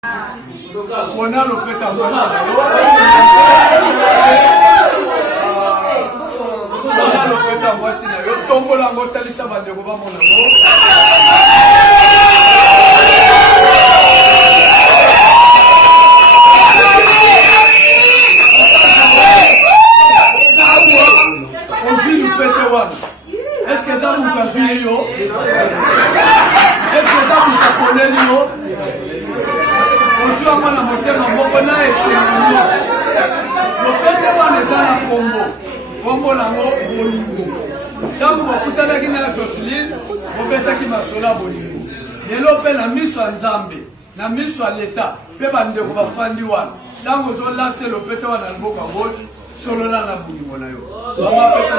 On a le fait à moi. On a le fait à moi. Tombo la motali ça va de mon amour. On vit le pété one. Est-ce que ça vous a joué yo? Est-ce que ça vous a connaît yo? Bonjour à moi la motema moko na esengo. Le pété one est à Congo. Congo nango bolingo. Tango bakutana kina Jocelyn, obeta ki masola bolingo. Lelo pe na miso nzambe, na miso l'État, pe bande ko bafandi wana. Tango zo laxe le pété one na boka ngoli, solo na bolingo na yo. Mama pesa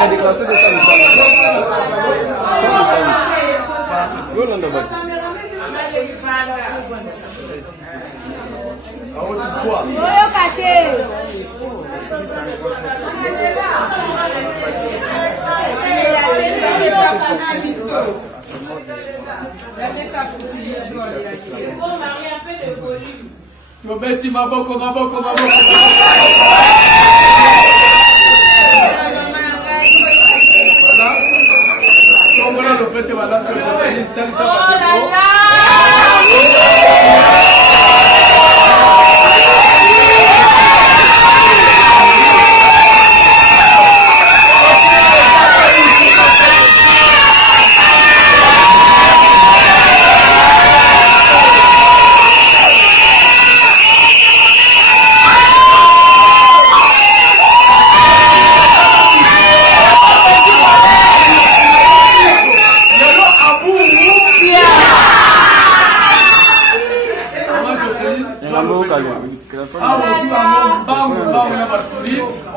la déclaration de ça. Betty maboko. Voilà, le pété voilà, tu es tel ça va.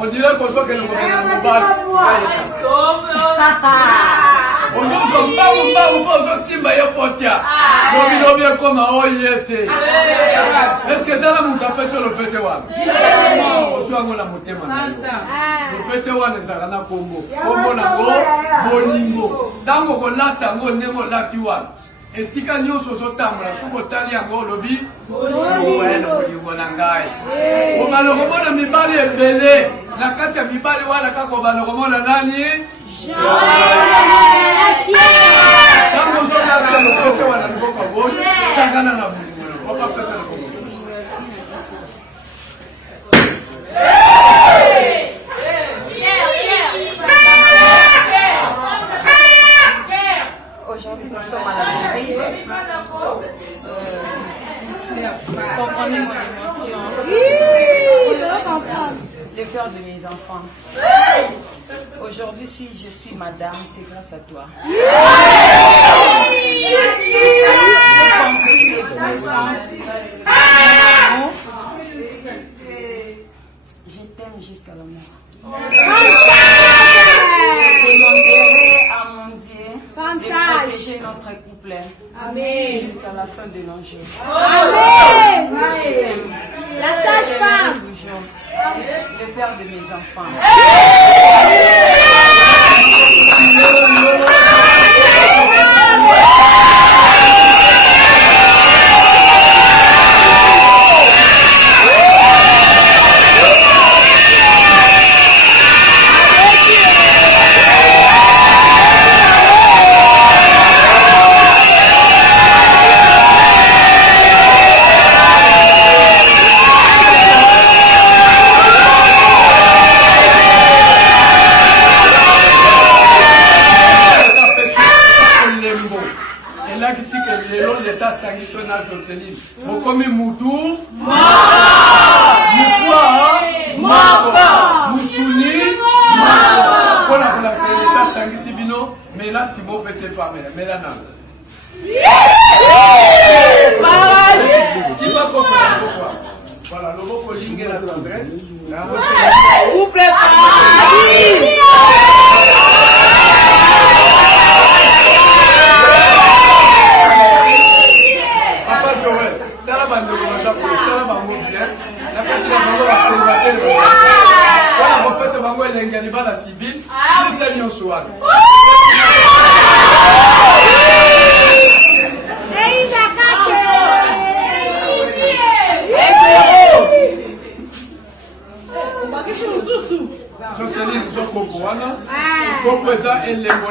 On dirait qu'on soit que le gouvernement nous bat. On dit pas Simba Yopotia. On dit bien comme à Oyete. Est-ce que ça vous tapez sur le PTWAN? On soit à la Motema. Le PTWAN est à la Congo. Congo Nango, Boningo. Tango Golata, Ngo Latiwan. Et si quand nous sommes là, sous Tali Ango Lobby, on a gagné. On va le remonter à Mibali et Belé. La carte à Mibali, voilà, quand on va le remonter à Nani. Quand nous sommes là, le côté où on a le Boko, ça gagne à la boule. On va pas faire ça le Boko. Aujourd'hui, nous sommes à la mairie. Comprenez mon émotion. Le cœur de mes enfants. Aujourd'hui, si je suis madame, c'est grâce à toi. J'ai compris les puissances. Je t'aime jusqu'à la mort. Je demanderai à mon Dieu de protéger notre couple. Amen. Jusqu'à la fin de nos jours. Amen. Je t'aime. La sage-femme. Toujours. Le père de mes enfants. Jocelyn. Mokomi Moudou. Mouchouni. Pour la l'état sangisi bino. Mais là, si bon, c'est toi, mais là, non. Si pas pourquoi. Voilà, le mot colling et la tendresse. Vous préparez. La civile, c'est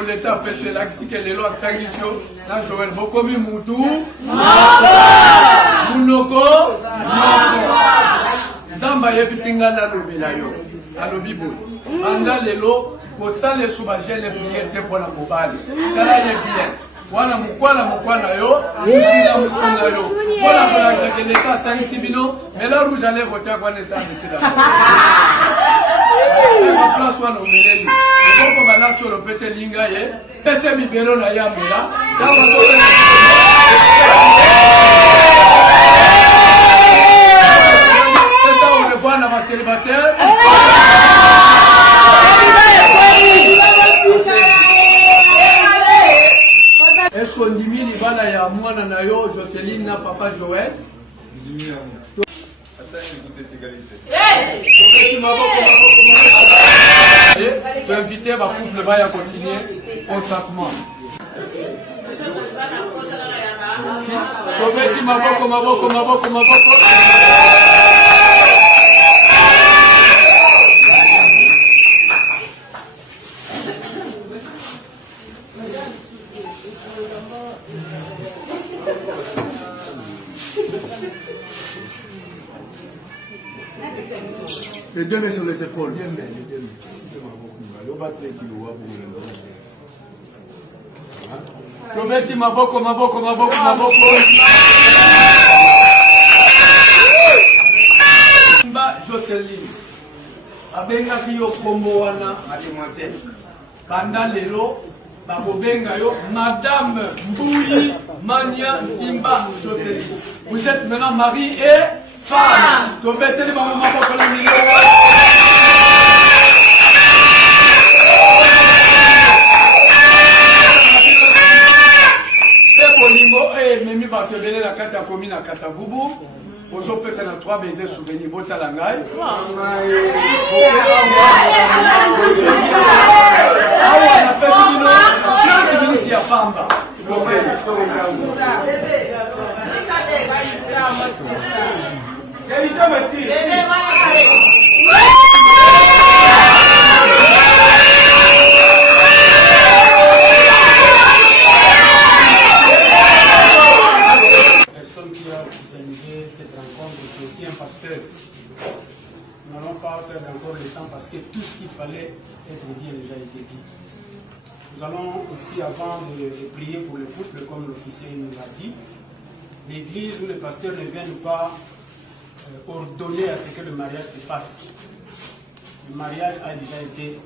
l'État fait chez l'axi que les lois sanction, na Joël Bokomi Moutou, Mounoko, Zamba yebisinga na lobila yo, alobi boy. Banda lelo, kosa le subaje le prière te pour la mobile. Kala ye bien. Wana mukwana yo, musina yo. Voilà pour que l'État sanction bino, mais là rouge allait voter quoi ne ça c'est là. Ma place wana omeleli. Boko bala sur le pete linga ye, pese mibero na yamela. C'est ça on le voit dans ma célibataire. Est-ce qu'on dit mille bala ya mwana na yo Jocelyne na papa Joël? Tu inviter ma couple va y continuer consentement. Merci. Maboko. Les deux mains sur les épaules. Prometti maboko. Simba Jocelyne. Abenga kiyo kombo wana mademoiselle. Kanda lelo bakobenga yo Madame Mbouyi Mania Simba Jocelyne. Vous êtes maintenant mari et femme. Tombez-vous dans mon maboko la milieu. Memi batebele la kati ya commune à Kasavubu. Aujourd'hui, c'est dans 3 baisers souvenirs. Botalangai. C'est aussi un pasteur. Nous n'allons pas perdre encore le temps parce que tout ce qu'il fallait être dit a déjà été dit. Nous allons aussi, avant de prier pour le couple, comme l'officier nous a dit, l'église ou le pasteur ne viennent pas ordonner à ce que le mariage se fasse. Le mariage a déjà été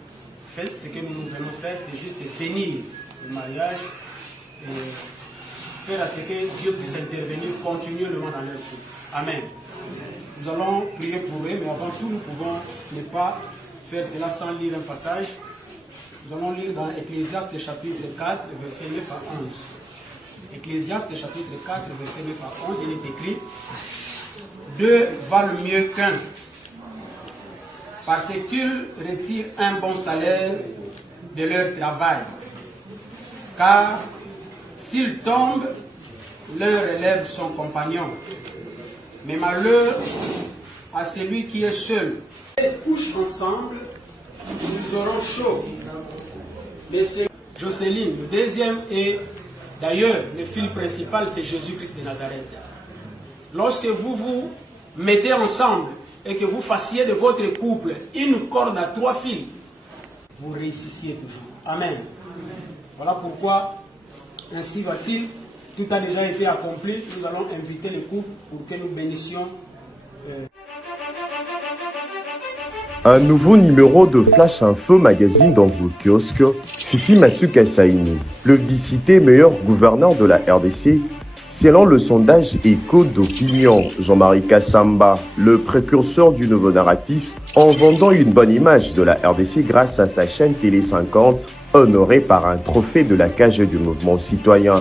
fait. Ce que nous venons faire, c'est juste bénir le mariage et faire à ce que Dieu puisse intervenir continuellement dans leur couple. Amen. Nous allons prier pour eux, mais avant tout, nous pouvons ne pas faire cela sans lire un passage. Nous allons lire dans Ecclésiaste chapitre 4, verset 9 à 11. Ecclésiaste chapitre 4, verset 9 à 11, il est écrit « Deux valent mieux qu'un, parce qu'ils retirent un bon salaire de leur travail. Car s'ils tombent, leur élève son compagnon. Mais malheur à celui qui est seul. Ils couchent ensemble, ils auront chaud. Mais c'est Jocelyne, le deuxième, et d'ailleurs, le fil principal, c'est Jésus-Christ de Nazareth. Lorsque vous vous mettez ensemble et que vous fassiez de votre couple une corde à 3 fils, vous réussissiez toujours. Amen. Voilà pourquoi, ainsi va-t-il. Tout a déjà été accompli. Nous allons inviter les couples pour que nous bénissions. Un nouveau numéro de Flash Info Magazine dans vos kiosques. Fifi Masuka Saini, plébiscité meilleur gouverneur de la RDC, selon le sondage Écho d'opinion. Jean-Marie Kassamba, le précurseur du nouveau narratif, en vendant une bonne image de la RDC grâce à sa chaîne Télé 50, honorée par un trophée de la cage du mouvement citoyen.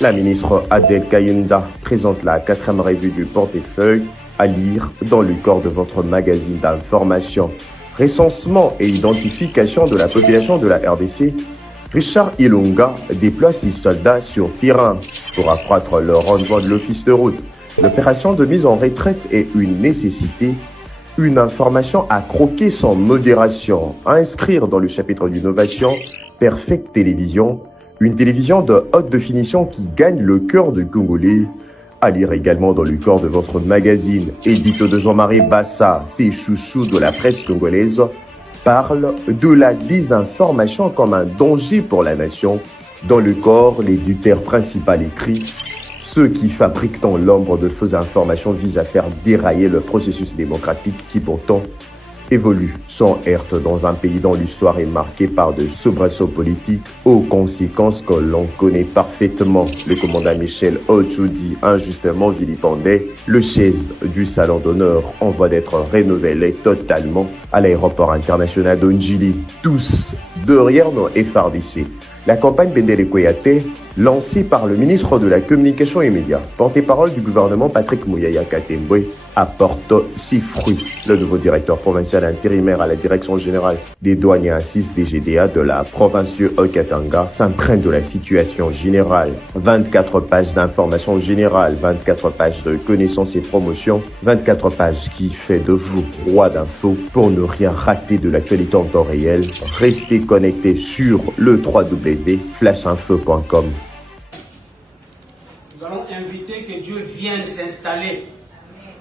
La ministre Adel Kayenda présente la 4e revue du portefeuille à lire dans le corps de votre magazine d'information. Recensement et identification de la population de la RDC, Richard Ilunga déploie 6 soldats sur terrain pour accroître le rendement de l'office de route. L'opération de mise en retraite est une nécessité, une information à croquer sans modération, à inscrire dans le chapitre d'innovation Perfect Télévision, une télévision de haute définition qui gagne le cœur des Congolais. À lire également dans le corps de votre magazine, édito de Jean-Marie Bassa, ses chouchous de la presse congolaise, parle de la désinformation comme un danger pour la nation. Dans le corps, l'éditeur principal écrit « Ceux qui fabriquent dans l'ombre de fausses informations visent à faire dérailler le processus démocratique qui pourtant évolue sans heurte dans un pays dont l'histoire est marquée par de soubresauts politiques aux conséquences que l'on connaît parfaitement. Le commandant Michel Ochoudi, injustement vilipendé, le chaise du salon d'honneur en voie d'être renouvelé totalement à l'aéroport international d'Ondjili. Tous, de rien non effardissés. La campagne Bendele Koyate, lancée par le ministre de la Communication et Médias, porte-parole du gouvernement Patrick Mouyaya Katembwe, apporte ses fruits. Le nouveau directeur provincial intérimaire à la direction générale des douanes et assises des GDA de la province du Haut-Katanga s'imprègne de la situation générale. 24 pages d'informations générales, 24 pages de connaissances et promotions, 24 pages qui fait de vous roi d'infos pour ne rien rater de l'actualité en temps réel. Restez connectés sur le www.flashinfo.com. Nous allons inviter que Dieu vienne s'installer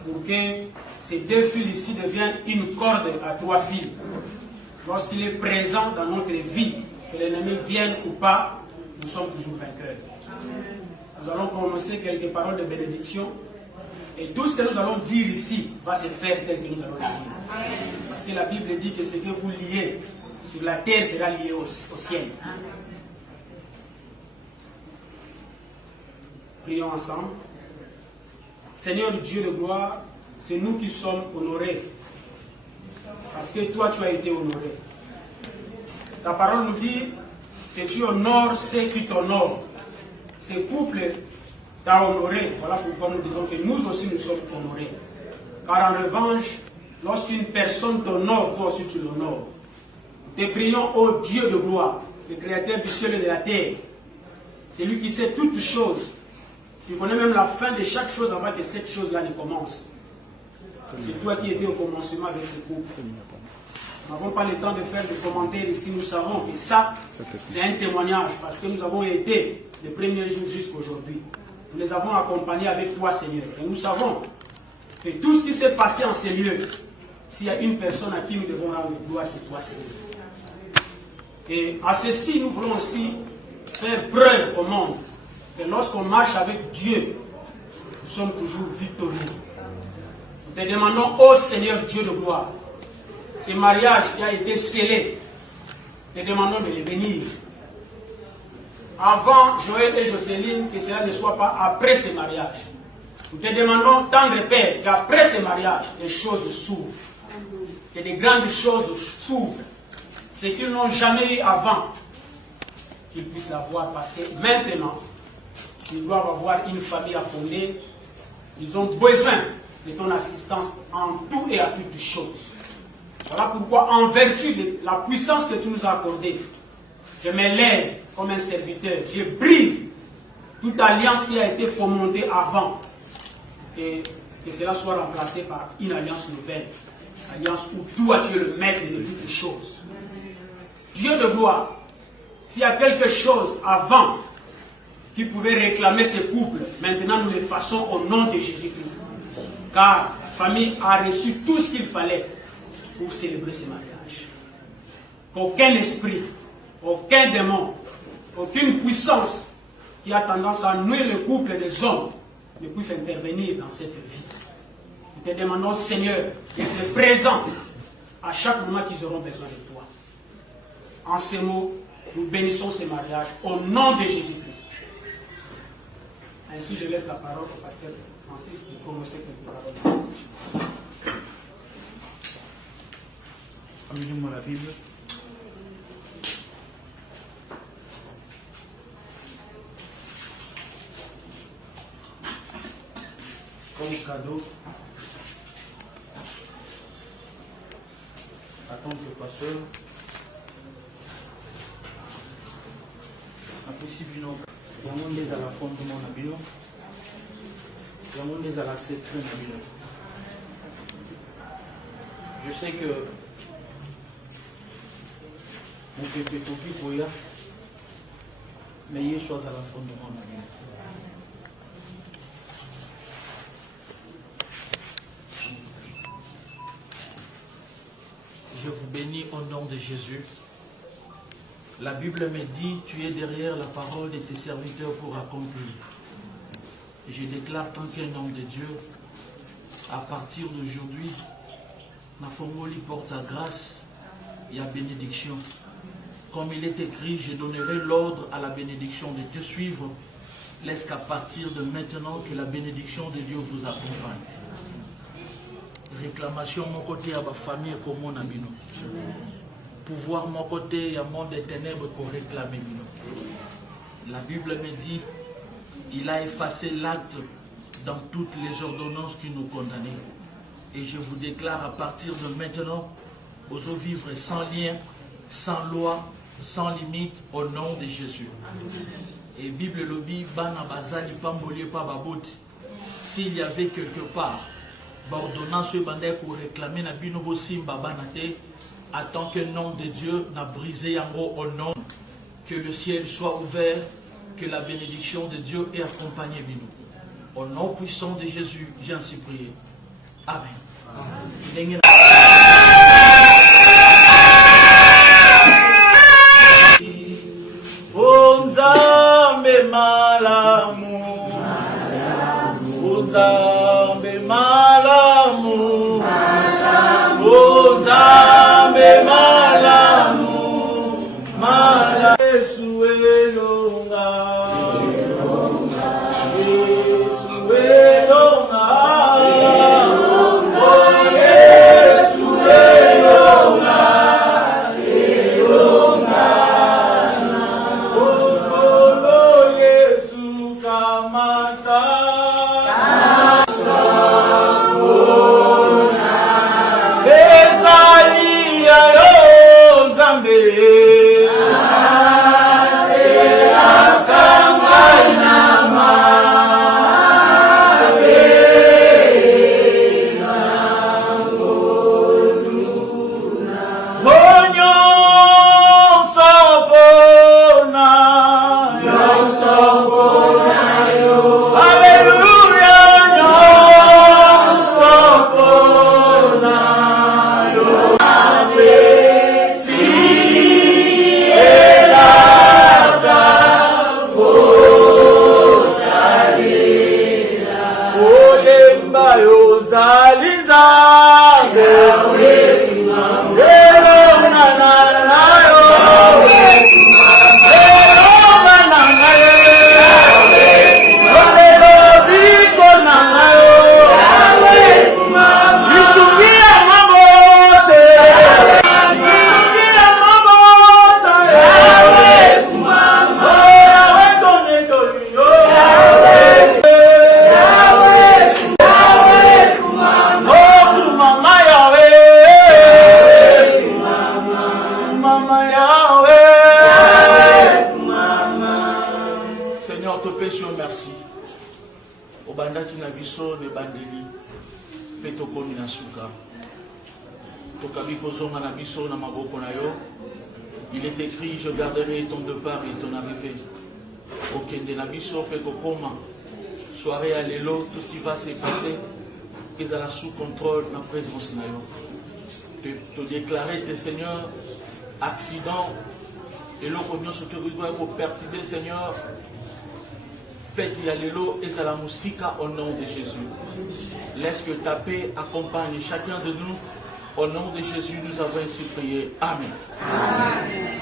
pour que ces deux fils ici deviennent une corde à 3 fils. Lorsqu'il est présent dans notre vie, que l'ennemi vienne ou pas, nous sommes toujours vainqueurs. Nous allons prononcer quelques paroles de bénédiction et tout ce que nous allons dire ici va se faire tel que nous allons le dire. Parce que la Bible dit que ce que vous liez sur la terre sera lié au ciel. Prions ensemble. Seigneur Dieu de gloire, c'est nous qui sommes honorés. Parce que toi, tu as été honoré. Ta parole nous dit que tu honores ceux qui t'honorent. Ce couple t'a honoré. Voilà pourquoi nous disons que nous aussi nous sommes honorés. Car en revanche, lorsqu'une personne t'honore, toi aussi tu l'honores. Nous te prions, ô Dieu de gloire, le Créateur du ciel et de la terre. C'est lui qui sait toutes choses. Tu connais même la fin de chaque chose avant que cette chose-là ne commence. C'est toi qui étais au commencement avec ce couple. Nous n'avons pas le temps de faire des commentaires ici. Nous savons que ça, c'est un témoignage parce que nous avons été les premiers jours jusqu'à aujourd'hui. Nous les avons accompagnés avec toi, Seigneur. Et nous savons que tout ce qui s'est passé en ces lieux, s'il y a une personne à qui nous devons rendre gloire, c'est toi, Seigneur. Et à ceci, nous voulons aussi faire preuve au monde que lorsqu'on marche avec Dieu, nous sommes toujours victorieux. Nous te demandons, ô Seigneur Dieu de gloire, ce mariage qui a été scellé, nous te demandons de les bénir. Avant Joël et Jocelyne, que cela ne soit pas après ce mariage. Nous te demandons, tendre Père, qu'après ce mariage, les choses s'ouvrent. Que des grandes choses s'ouvrent. Ce qu'ils n'ont jamais eu avant, qu'ils puissent l'avoir parce que maintenant, ils doivent avoir une famille à fonder. Ils ont besoin de ton assistance en tout et à toutes choses. Voilà pourquoi, en vertu de la puissance que tu nous as accordée, je m'élève comme un serviteur. Je brise toute alliance qui a été fomentée avant. Et que cela soit remplacé par une alliance nouvelle. Alliance où toi tu es le maître de toutes choses. Dieu de gloire, s'il y a quelque chose avant qui pouvait réclamer ce couple, maintenant nous le faisons au nom de Jésus-Christ. Car la famille a reçu tout ce qu'il fallait pour célébrer ce mariage. Qu'aucun esprit, aucun démon, aucune puissance qui a tendance à nuire le couple des hommes ne puisse intervenir dans cette vie. Nous te demandons, Seigneur, d'être présent à chaque moment qu'ils auront besoin de toi. En ces mots, nous bénissons ce mariage au nom de Jésus-Christ. Ainsi, je laisse la parole au pasteur Francis de commencer quelques paroles. Amenez-moi la Bible. Comme cadeau, attends que le pasteur apprécie bien. Il y a un monde à la fondement de bino. Il y a un monde à la secret de bino. Je sais que mon pépé Toki Koya meilleure chose à la fondement na bino. Je vous bénis au nom de Jésus. La Bible me dit, tu es derrière la parole de tes serviteurs pour accomplir. Et je déclare tant qu'un homme de Dieu, à partir d'aujourd'hui, ma formule porte à grâce et à bénédiction. Comme il est écrit, je donnerai l'ordre à la bénédiction de te suivre. Laisse qu'à partir de maintenant que la bénédiction de Dieu vous accompagne. Réclamation mon côté à ma famille comme mon ami. Pouvoir mon côté à monde des ténèbres pour réclamer. La Bible me dit, il a effacé l'acte dans toutes les ordonnances qui nous condamnaient. Et je vous déclare à partir de maintenant, vous vivre sans lien, sans loi, sans limite, au nom de Jésus. Et Bible le dit, s'il y avait quelque part, l'ordonnance pour réclamer la bino simba banate, attend que le nom de Dieu n'a brisé en gros au nom, que le ciel soit ouvert, que la bénédiction de Dieu ait accompagné nous. Au nom puissant de Jésus, j'ai ainsi prié. Amen. Amen. Nzambe malamu, Nzambe malamu, Nzambe malamu, Yesu elonga, Yesu elonga, Yesu elonga, elonga. Il est écrit, je garderai ton départ et ton arrivée. Aucun de nabiso pekokoma. Soirée à l'élo, tout ce qui va se passer, ils sont sous contrôle de la présence de Dieu. Te déclarer, tes Seigneur, accident, et l'eau qu'on se pour perturber, Seigneur, faites y aller l'eau et à la musique au nom de Jésus. Laisse que ta paix accompagne chacun de nous. Au nom de Jésus, nous avons ainsi prié. Amen. Amen.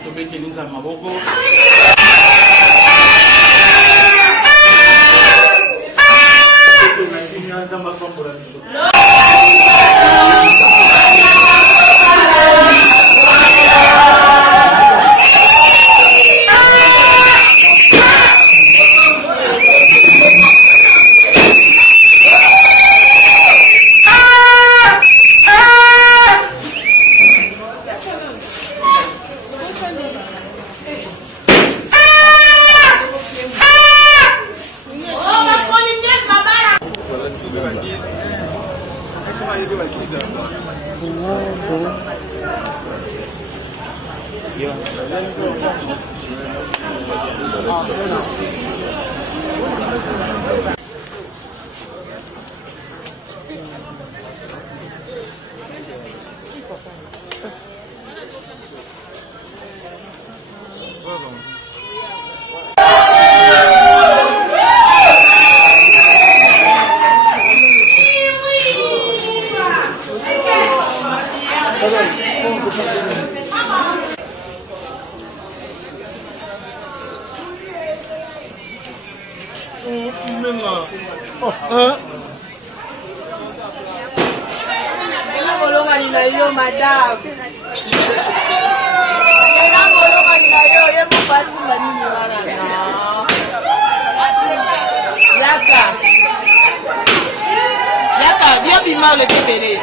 Yaka, viens bimar le bébé.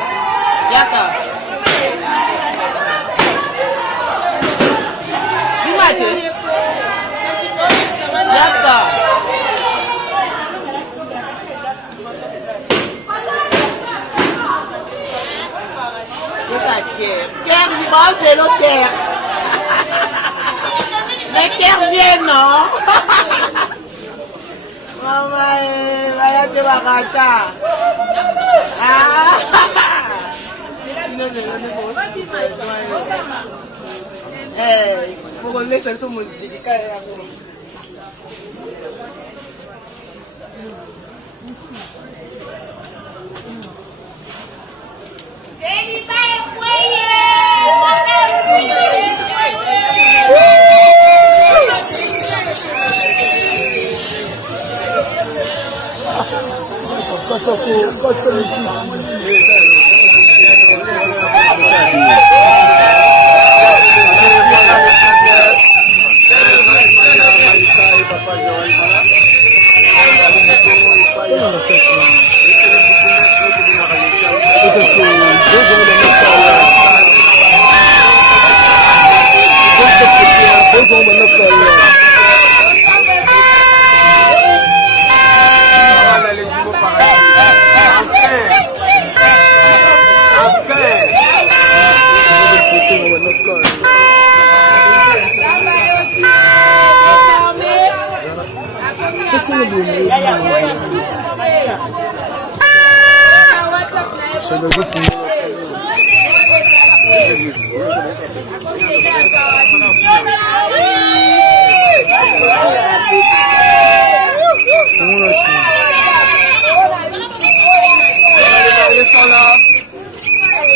Yaka. Bimate. Yaka. Pierre, c'est l'auteur. Mais Pierre vient, non? Maman, vaya que barata. Ah! Eh, pour qu'on laisse son musique.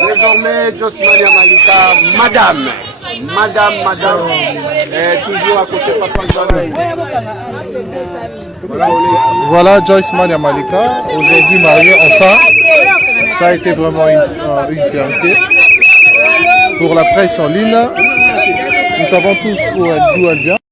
Désormais, Josmania Malika, madame, toujours à côté de Papa Joël. Voilà Joyce Mania Malika, aujourd'hui mariée enfin. Ça a été vraiment une fierté. Pour la presse en ligne, nous savons tous d'où elle vient.